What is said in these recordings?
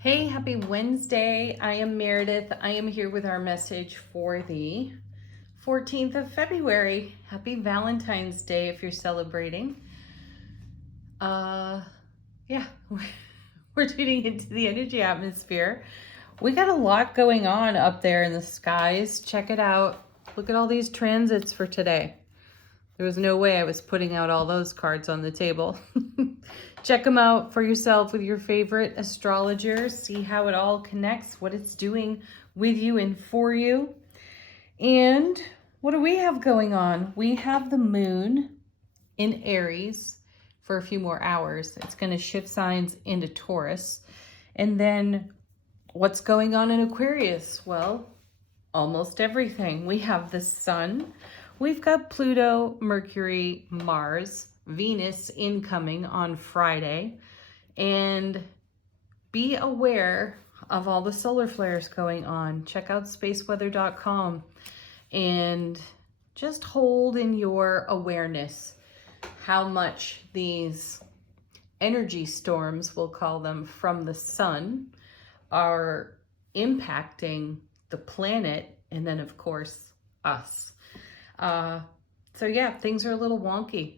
Hey, happy Wednesday. I am Meredith. I am here with our message for the 14th of February. Happy Valentine's Day if you're celebrating. Uh, yeah, we're tuning into the energy atmosphere. We got a lot going on up there in the skies. Check it out. Look at all these transits for today. There was no way I was putting out all those cards on the table. Check them out for yourself with your favorite astrologer. See how it all connects, what it's doing with you and for you. And what do we have going on? We have the moon in Aries for a few more hours. It's going to shift signs into Taurus. And then what's going on in Aquarius? Well, almost everything. We have the sun. We've got Pluto, Mercury, Mars, Venus incoming on Friday. And be aware of all the solar flares going on. Check out spaceweather.com and just hold in your awareness how much these energy storms, we'll call them, from the sun are impacting the planet and then, of course, us. So yeah, things are a little wonky.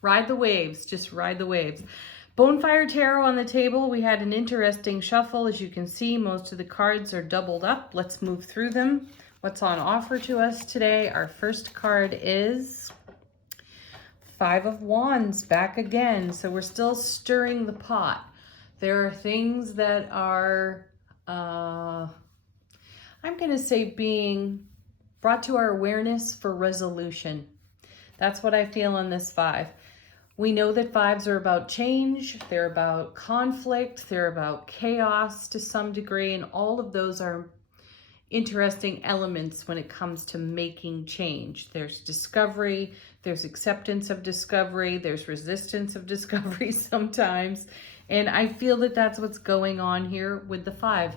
Ride the waves, just ride the waves. Bonefire Tarot on the table. We had an interesting shuffle. As you can see, most of the cards are doubled up. Let's move through them. What's on offer to us today? Our first card is Five of Wands, back again. So we're still stirring the pot. There are things that are, I'm going to say, being brought to our awareness for resolution. That's what I feel on this five. We know that fives are about change, they're about conflict, they're about chaos to some degree, and all of those are interesting elements when it comes to making change. There's discovery, there's acceptance of discovery, there's resistance of discovery sometimes, and I feel that that's what's going on here with the five.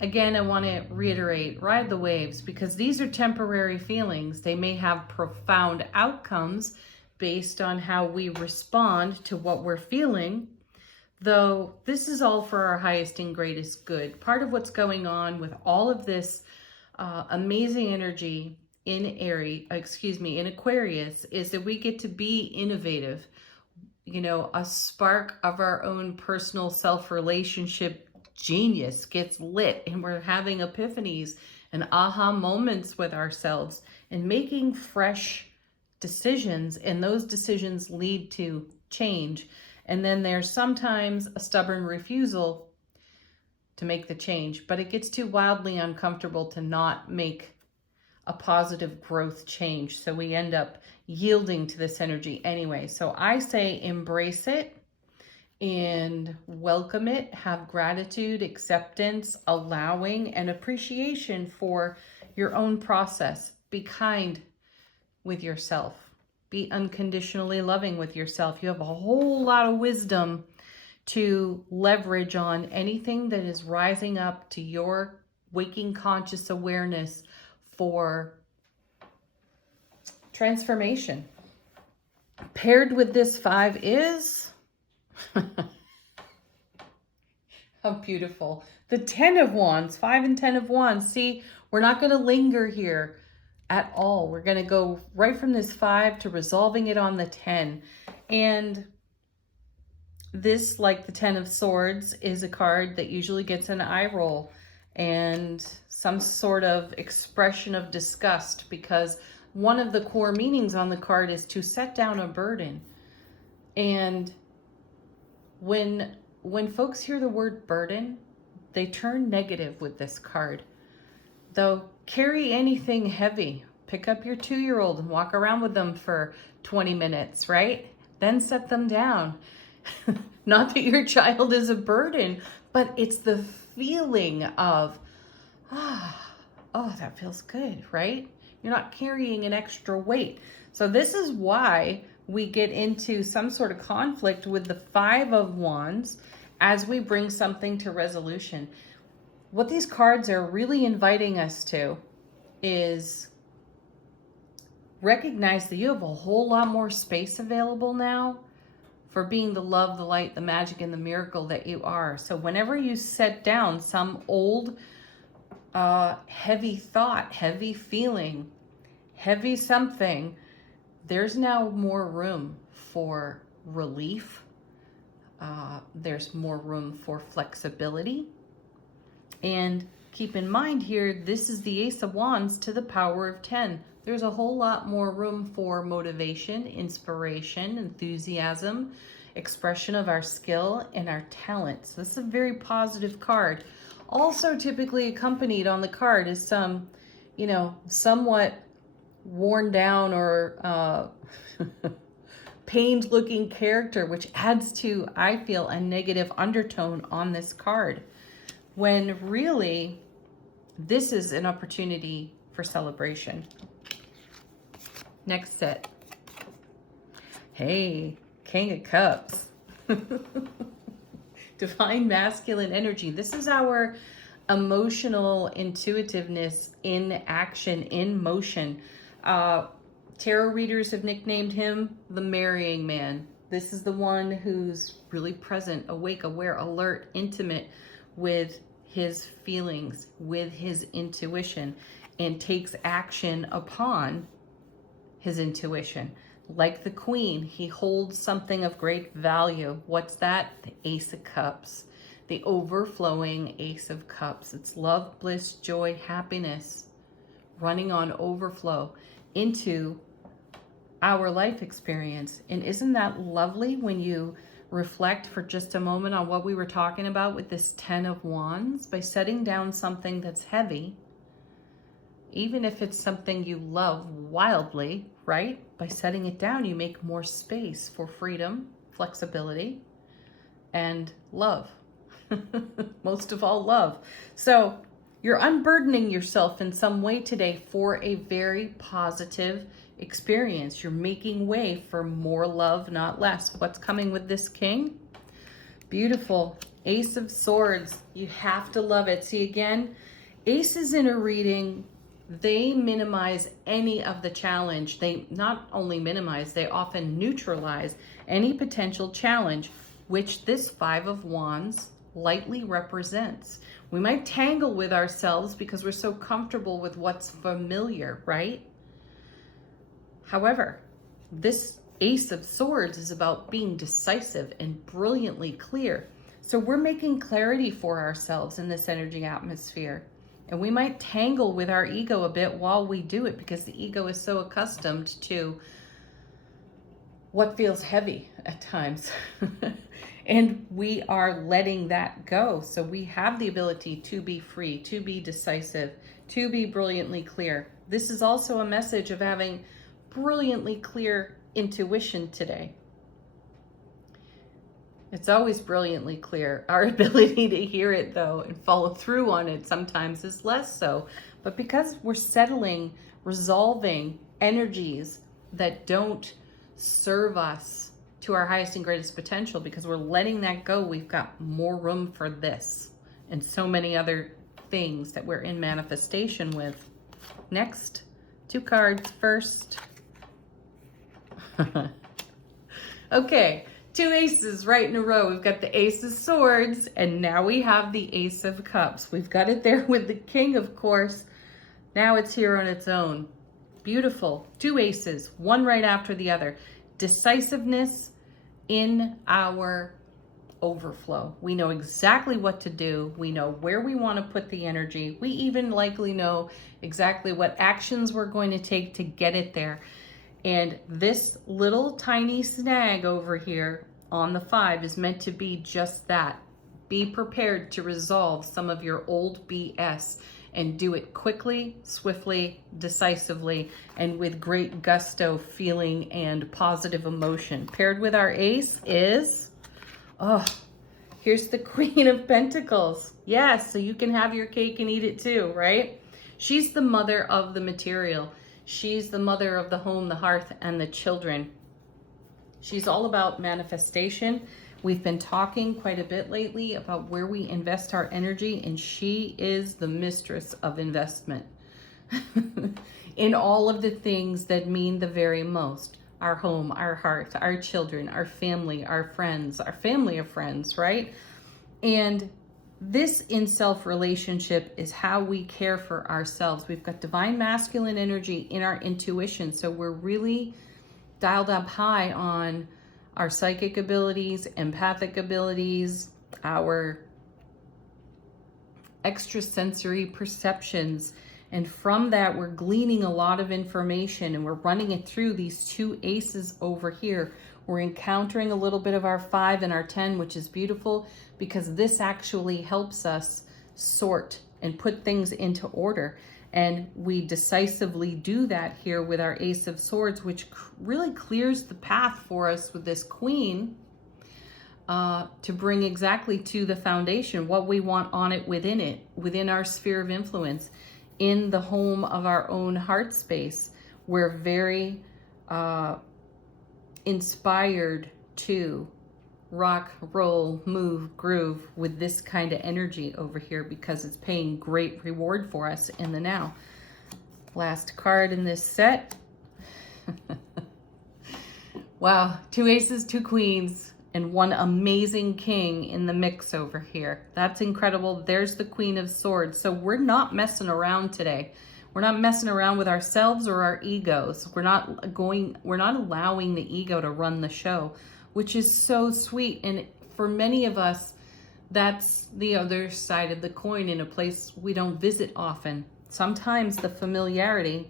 Again, I want to reiterate, ride the waves, because these are temporary feelings. They may have profound outcomes based on how we respond to what we're feeling, though this is all for our highest and greatest good. Part of what's going on with all of this amazing energy in in Aquarius is that we get to be innovative. You know, a spark of our own personal self-relationship genius gets lit, and we're having epiphanies and aha moments with ourselves and making fresh decisions, and those decisions lead to change. And then there's sometimes a stubborn refusal to make the change, but it gets too wildly uncomfortable to not make a positive growth change, so we end up yielding to this energy anyway. So I say embrace it and welcome it. Have gratitude, acceptance, allowing, and appreciation for your own process. Be kind with yourself. Be unconditionally loving with yourself. You have a whole lot of wisdom to leverage on anything that is rising up to your waking conscious awareness for transformation. Paired with this five is how beautiful. The 10 of Wands, 5 and 10 of Wands. See, we're not going to linger here at all. We're going to go right from this 5 to resolving it on the 10. And this, like the 10 of Swords, is a card that usually gets an eye roll and some sort of expression of disgust, because one of the core meanings on the card is to set down a burden. And when folks hear the word burden, they turn negative with this card. Though, carry anything heavy. Pick up your 2-year-old and walk around with them for 20 minutes, right? Then set them down. Not that your child is a burden, but it's the feeling of, oh, that feels good, right? You're not carrying an extra weight. So this is why we get into some sort of conflict with the 5 of Wands as we bring something to resolution. What these cards are really inviting us to is recognize that you have a whole lot more space available now for being the love, the light, the magic, and the miracle that you are. So whenever you set down some old heavy thought, heavy feeling, heavy something, there's now more room for relief. There's more room for flexibility. And keep in mind here, this is the Ace of Wands to the power of 10. There's a whole lot more room for motivation, inspiration, enthusiasm, expression of our skill and our talents. This is a very positive card. Also typically accompanied on the card is some, somewhat worn down or pained looking character, which adds to, I feel, a negative undertone on this card. When really, this is an opportunity for celebration. Next set. Hey, King of Cups. Divine masculine energy. This is our emotional intuitiveness in action, in motion. Tarot readers have nicknamed him the marrying man. This is the one who's really present, awake, aware, alert, intimate with his feelings, with his intuition, and takes action upon his intuition. Like the Queen, he holds something of great value. What's that? The Ace of Cups, the overflowing Ace of Cups. It's love, bliss, joy, happiness, running on overflow into our life experience. And isn't that lovely when you reflect for just a moment on what we were talking about with this 10 of Wands? By setting down something that's heavy, even if it's something you love wildly, right? By setting it down, you make more space for freedom, flexibility, and love. Most of all, love. So you're unburdening yourself in some way today for a very positive experience. You're making way for more love, not less. What's coming with this King? Beautiful. Ace of Swords. You have to love it. See, again, aces in a reading, they minimize any of the challenge. They not only minimize, they often neutralize any potential challenge, which this 5 of Wands lightly represents. We might tangle with ourselves because we're so comfortable with what's familiar, right? However, this Ace of Swords is about being decisive and brilliantly clear. So we're making clarity for ourselves in this energy atmosphere. And we might tangle with our ego a bit while we do it because the ego is so accustomed to what feels heavy at times. And we are letting that go. So we have the ability to be free, to be decisive, to be brilliantly clear. This is also a message of having brilliantly clear intuition today. It's always brilliantly clear. Our ability to hear it, though, and follow through on it sometimes is less so. But because we're settling, resolving energies that don't serve us to our highest and greatest potential, because we're letting that go, we've got more room for this and so many other things that we're in manifestation with. Next, 2 cards first. Okay. 2 aces right in a row. We've got the Ace of Swords, and now we have the Ace of Cups. We've got it there with the King, of course. Now it's here on its own. Beautiful. 2 aces, one right after the other. Decisiveness in our overflow. We know exactly what to do. We know where we want to put the energy. We even likely know exactly what actions we're going to take to get it there. And this little tiny snag over here on the 5 is meant to be just that. Be prepared to resolve some of your old BS and do it quickly, swiftly, decisively, and with great gusto, feeling, and positive emotion. Paired with our ace is, here's the Queen of Pentacles. Yes, so you can have your cake and eat it too, right? She's the mother of the material. She's the mother of the home, the hearth, and the children. She's all about manifestation. We've been talking quite a bit lately about where we invest our energy, and she is the mistress of investment in all of the things that mean the very most. our home, our hearth, our children, our family, our friends, our family of friends, right? And this in self relationship is how we care for ourselves. We've got divine masculine energy in our intuition. So we're really dialed up high on our psychic abilities, empathic abilities, our extrasensory perceptions. And from that, we're gleaning a lot of information and we're running it through these two aces over here. We're encountering a little bit of our 5 and our 10, which is beautiful because this actually helps us sort and put things into order. And we decisively do that here with our Ace of Swords, which really clears the path for us with this Queen to bring exactly to the foundation what we want on it, within our sphere of influence, in the home of our own heart space. We're very inspired to rock, roll, move, groove with this kind of energy over here because it's paying great reward for us in the now. Last card in this set. Wow, 2 aces, 2 queens, and 1 amazing king in the mix over here. That's incredible. There's the Queen of Swords. So we're not messing around today. We're not messing around with ourselves or our egos. We're not allowing the ego to run the show, which is so sweet. And for many of us, that's the other side of the coin, in a place we don't visit often. Sometimes the familiarity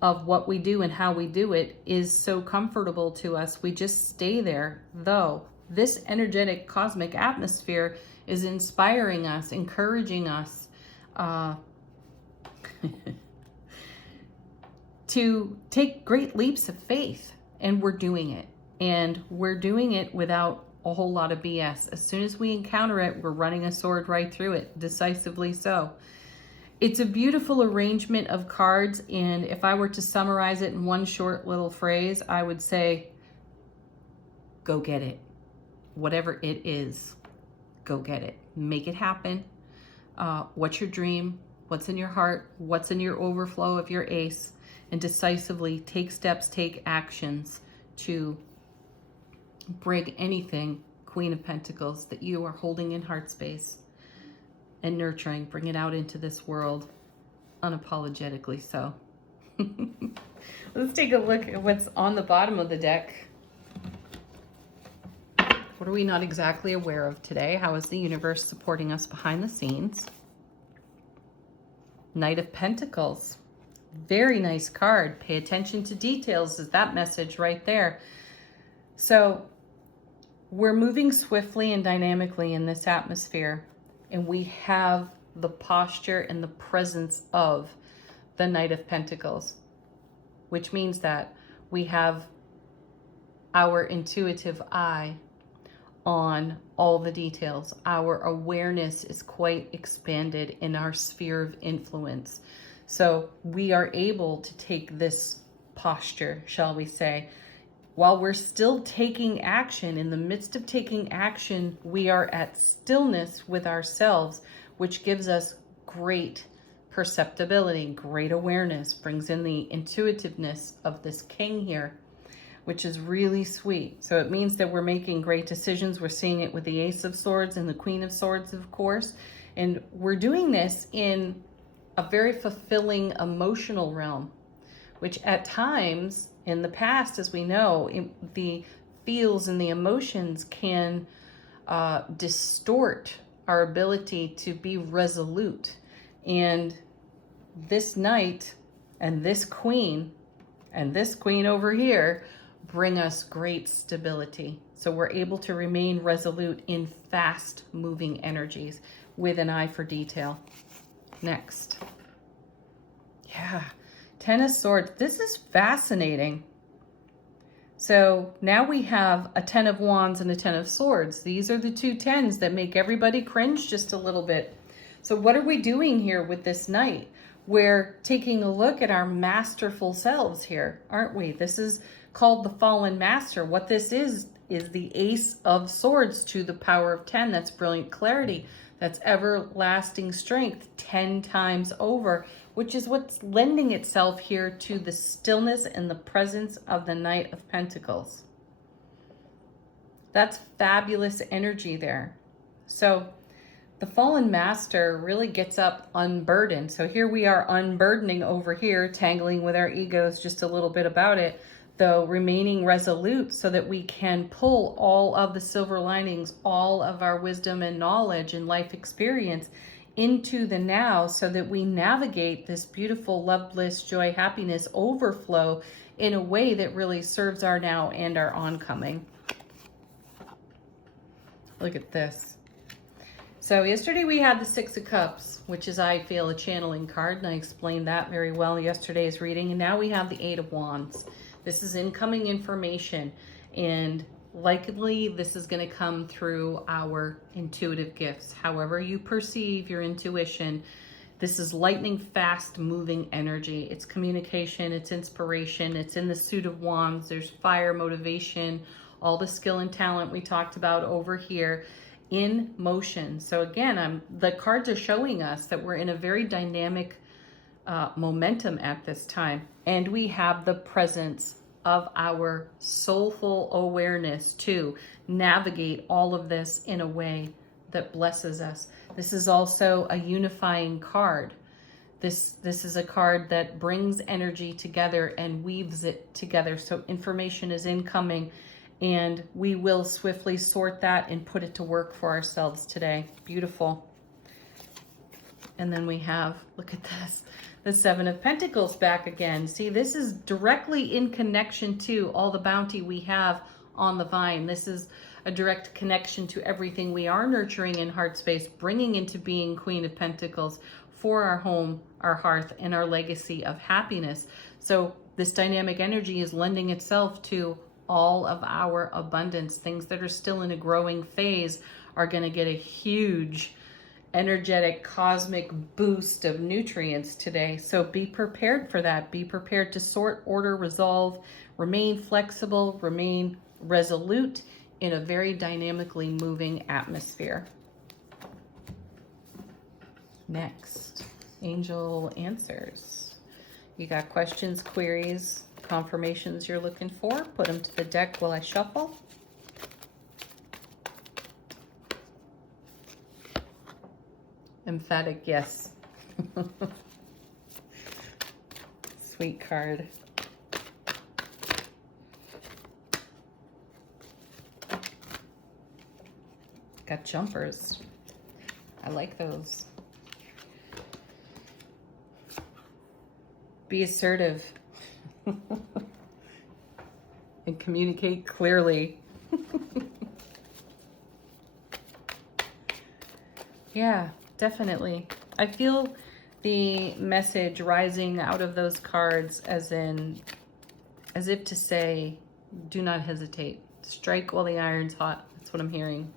of what we do and how we do it is so comfortable to us, we just stay there. Though this energetic cosmic atmosphere is inspiring us, encouraging us to take great leaps of faith, and we're doing it. And we're doing it without a whole lot of BS. As soon as we encounter it, we're running a sword right through it, decisively so. It's a beautiful arrangement of cards, and if I were to summarize it in one short little phrase, I would say, go get it. Whatever it is, go get it. Make it happen. What's your dream? What's in your heart? What's in your overflow of your ace? And decisively take steps, take actions to bring anything, Queen of Pentacles, that you are holding in heart space and nurturing, bring it out into this world unapologetically so. Let's take a look at what's on the bottom of the deck. What are we not exactly aware of today? How is the universe supporting us behind the scenes? Knight of Pentacles. Very nice card. Pay attention to details is that message right there. So we're moving swiftly and dynamically in this atmosphere, and we have the posture and the presence of the Knight of Pentacles, which means that we have our intuitive eye on all the details. Our awareness is quite expanded in our sphere of influence. So we are able to take this posture, shall we say, while we're still taking action. In the midst of taking action, we are at stillness with ourselves, which gives us great perceptibility, great awareness, brings in the intuitiveness of this king here, which is really sweet. So it means that we're making great decisions. We're seeing it with the Ace of Swords and the Queen of Swords, of course. And we're doing this in a very fulfilling emotional realm, which at times in the past, as we know, the feels and the emotions can distort our ability to be resolute. And this knight and this queen over here bring us great stability. So we're able to remain resolute in fast moving energies with an eye for detail. Next. Yeah, Ten of Swords. This is fascinating. So now we have a 10 of Wands and a 10 of Swords. These are the two tens that make everybody cringe just a little bit. So what are we doing here with this knight? We're taking a look at our masterful selves here, aren't we? This is called the Fallen Master. What this is the Ace of Swords to the power of 10. That's brilliant clarity. That's everlasting strength 10 times over, which is what's lending itself here to the stillness and the presence of the Knight of Pentacles. That's fabulous energy there. So the fallen master really gets up unburdened. So here we are unburdening over here, tangling with our egos just a little bit about it, though remaining resolute so that we can pull all of the silver linings, all of our wisdom and knowledge and life experience into the now, so that we navigate this beautiful love, bliss, joy, happiness overflow in a way that really serves our now and our oncoming. Look at this. So yesterday we had the Six of Cups, which is, I feel, a channeling card, and I explained that very well in yesterday's reading. And now we have the Eight of Wands. This is incoming information, and likely this is going to come through our intuitive gifts. However you perceive your intuition, this is lightning fast moving energy. It's communication, it's inspiration, it's in the Suit of Wands. There's fire, motivation, all the skill and talent we talked about over here in motion. So again, the cards are showing us that we're in a very dynamic momentum at this time. And we have the presence of our soulful awareness to navigate all of this in a way that blesses us. This is also a unifying card. This is a card that brings energy together and weaves it together. So information is incoming, and we will swiftly sort that and put it to work for ourselves today. Beautiful. And then we have, look at this, the Seven of Pentacles back again. See, this is directly in connection to all the bounty we have on the vine. This is a direct connection to everything we are nurturing in heart space, bringing into being, Queen of Pentacles, for our home, our hearth, and our legacy of happiness. So this dynamic energy is lending itself to all of our abundance. Things that are still in a growing phase are going to get a huge energetic cosmic boost of nutrients today. So be prepared for that. Be prepared to sort, order, resolve, remain flexible, remain resolute in a very dynamically moving atmosphere. Next, angel answers. You got questions, queries, confirmations you're looking for? Put them to the deck while I shuffle. Emphatic yes. Sweet card. Got jumpers. I like those. Be assertive. And communicate clearly. Yeah, definitely. I feel the message rising out of those cards as if to say, do not hesitate. Strike while the iron's hot. That's what I'm hearing.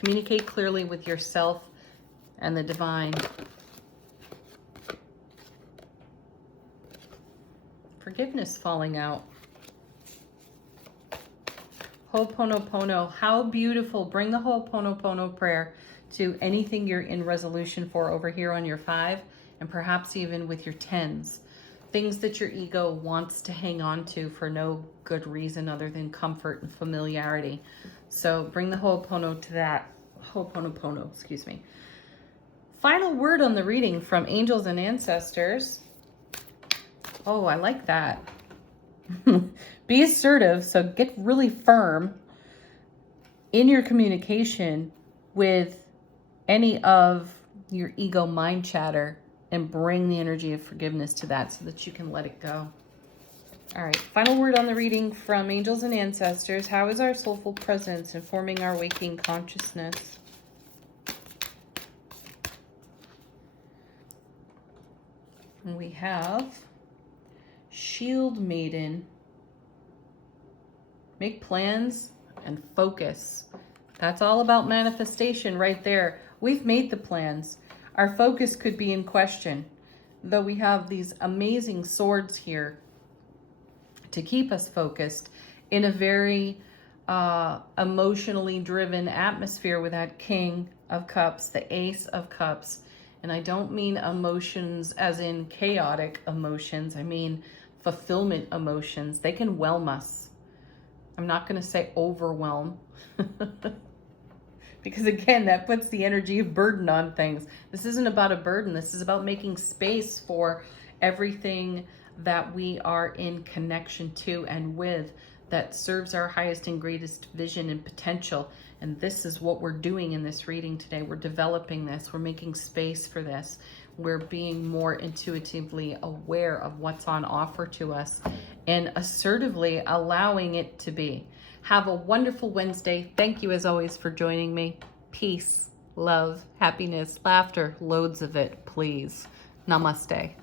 Communicate clearly with yourself and the divine. Forgiveness falling out. Ho'oponopono. How beautiful. Bring the Ho'oponopono prayer to anything you're in resolution for over here on your 5, and perhaps even with your 10s. Things that your ego wants to hang on to for no good reason other than comfort and familiarity. So bring the Ho'opono to that. Ho'oponopono, excuse me. Final word on the reading from angels and ancestors. Oh, I like that. Be assertive, so get really firm in your communication with any of your ego mind chatter, and bring the energy of forgiveness to that so that you can let it go. All right, final word on the reading from angels and ancestors. How is our soulful presence informing our waking consciousness? And we have Shield Maiden. Make plans and focus. That's all about manifestation right there. We've made the plans. Our focus could be in question, though we have these amazing swords here to keep us focused in a very emotionally driven atmosphere with that King of Cups, the Ace of Cups. And I don't mean emotions as in chaotic emotions. I mean fulfillment emotions. They can whelm us. I'm not going to say overwhelm. Because again, that puts the energy of burden on things. This isn't about a burden. This is about making space for everything that we are in connection to and with that serves our highest and greatest vision and potential. And this is what we're doing in this reading today. We're developing this. We're making space for this. We're being more intuitively aware of what's on offer to us and assertively allowing it to be. Have a wonderful Wednesday. Thank you as always for joining me. Peace, love, happiness, laughter, loads of it, please. Namaste.